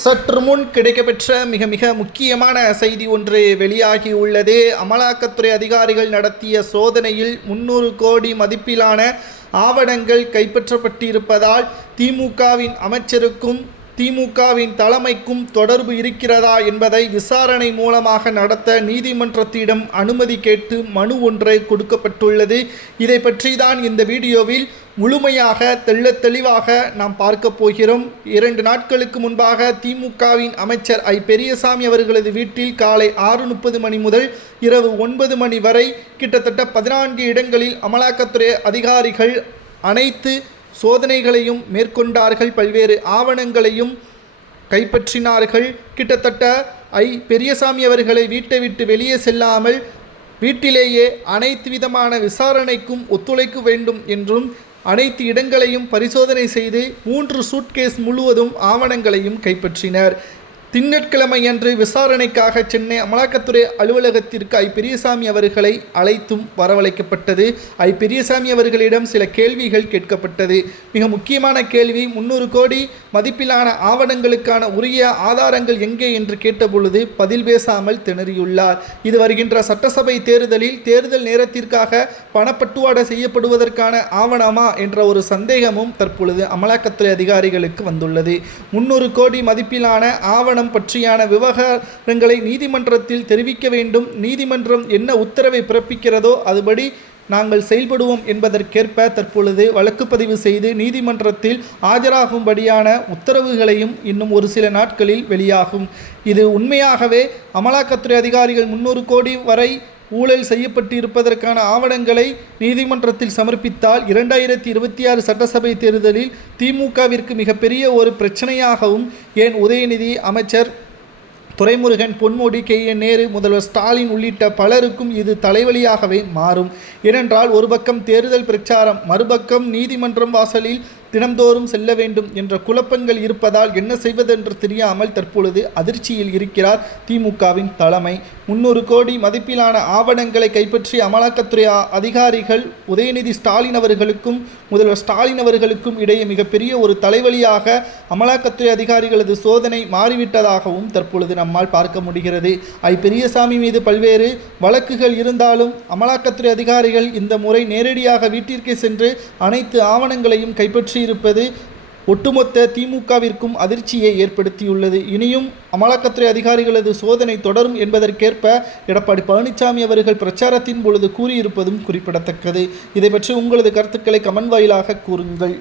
சற்று முன் கிடைக்கப்பெற்ற மிக மிக முக்கியமான செய்தி ஒன்று வெளியாகியுள்ளது. அமலாக்கத்துறை அதிகாரிகள் நடத்திய சோதனையில் 300 கோடி மதிப்பிலான ஆவணங்கள் கைப்பற்றப்பட்டிருப்பதால் திமுகவின் அமைச்சருக்கும் திமுகவின் தலைமைக்கும் தொடர்பு இருக்கிறதா என்பதை விசாரணை மூலமாக நடத்த நீதிமன்றத்திடம் அனுமதி கேட்டு மனு ஒன்றை கொடுக்கப்பட்டுள்ளது. இதை பற்றி தான் இந்த வீடியோவில் முழுமையாக தெளிவாக நாம் பார்க்க போகிறோம். 2 நாட்களுக்கு முன்பாக திமுகவின் அமைச்சர் பெரியசாமி அவர்களது வீட்டில் காலை 6:30 மணி முதல் இரவு 9 மணி வரை கிட்டத்தட்ட 14 இடங்களில் அமலாக்கத்துறை அதிகாரிகள் அனைத்து சோதனைகளையும் மேற்கொண்டார்கள். பல்வேறு ஆவணங்களையும் கைப்பற்றினார்கள். கிட்டத்தட்ட பெரியசாமி அவர்களை வீட்டை விட்டு வெளியே செல்லாமல் வீட்டிலேயே அனைத்து விதமான விசாரணைக்கும் ஒத்துழைக்க வேண்டும் என்றும் அனைத்து இடங்களையும் பரிசோதனை செய்து 3 சூட்கேஸ் முழுவதும் ஆவணங்களையும் கைப்பற்றினர். திங்கட்கிழமை அன்று விசாரணைக்காக சென்னை அமலாக்கத்துறை அலுவலகத்திற்கு பெரியசாமி அவர்களை அழைத்தும் வரவழைக்கப்பட்டது. பெரியசாமி அவர்களிடம் சில கேள்விகள் கேட்கப்பட்டது. மிக முக்கியமான கேள்வி, 300 கோடி மதிப்பிலான ஆவணங்களுக்கான உரிய ஆதாரங்கள் எங்கே என்று கேட்டபொழுது பதில் பேசாமல் திணறியுள்ளார். இது வருகின்ற சட்டசபை தேர்தலில் தேர்தல் நேரத்திற்காக பணப்பட்டுவாடா செய்யப்படுவதற்கான ஆவணமா என்ற ஒரு சந்தேகமும் தற்பொழுது அமலாக்கத்துறை அதிகாரிகளுக்கு வந்துள்ளது. 300 கோடி மதிப்பிலான ஆவணம் பற்றியான விவகாரங்களை நீதிமன்றத்தில் தெரிவிக்க வேண்டும். நீதிமன்றம் என்ன உத்தரவை பிறப்பிக்கிறதோ அதுபடி நாங்கள் செயல்படுவோம் என்பதற்கேற்ப தற்பொழுது வழக்கு பதிவு செய்து நீதிமன்றத்தில் ஆஜராகும்படியான உத்தரவுகளையும் இன்னும் ஒரு சில நாட்களில் வெளியாகும். இது உண்மையாகவே அமலாக்கத்துறை அதிகாரிகள் 300 கோடி வரை ஊழல் செய்யப்பட்டு இருப்பதற்கான ஆவணங்களை நீதிமன்றத்தில் சமர்ப்பித்தால் 2026 சட்டசபை தேர்தலில் திமுகவிற்கு மிகப்பெரிய ஒரு பிரச்சனையாகவும், ஏன் உதயநிதி, அமைச்சர் துரைமுருகன், பொன்முடி, நேரு, முதல்வர் ஸ்டாலின் உள்ளிட்ட பலருக்கும் இது தலைவலியாகவே மாறும். ஏனென்றால் ஒரு பக்கம் தேர்தல் பிரச்சாரம், மறுபக்கம் நீதிமன்றம் வாசலில் தினம்தோறும் செல்ல வேண்டும் என்ற குழப்பங்கள் இருப்பதால் என்ன செய்வதென்று தெரியாமல் தற்பொழுது அதிர்ச்சியில் இருக்கிறார் திமுகவின் தலைமை. 300 கோடி மதிப்பிலான ஆவணங்களை கைப்பற்றி அமலாக்கத்துறை அதிகாரிகள் உதயநிதி ஸ்டாலின் அவர்களுக்கும் முதல்வர் ஸ்டாலின் அவர்களுக்கும் இடையே மிகப்பெரிய ஒரு தலைவலியாக அமலாக்கத்துறை அதிகாரிகளது சோதனை மாறிவிட்டதாகவும் தற்பொழுது நம்மால் பார்க்க முடிகிறது. பெரியசாமி மீது பல்வேறு வழக்குகள் இருந்தாலும் அமலாக்கத்துறை அதிகாரிகள் இந்த முறை நேரடியாக வீட்டிற்கே சென்று அனைத்து ஆவணங்களையும் கைப்பற்றி இருப்பது ஒட்டுமொத்த திமுகவிற்கும் அதிர்ச்சியை ஏற்படுத்தியுள்ளது. இனியும் அமலாக்கத்துறை அதிகாரிகளது சோதனை தொடரும் என்பதற்கேற்ப எடப்பாடி பழனிசாமி அவர்கள் பிரச்சாரத்தின் பொழுது கூறியிருப்பதும் குறிப்பிடத்தக்கது. இதை பற்றி உங்களது கருத்துக்களை கமெண்ட் வாயிலாக கூறுங்கள்.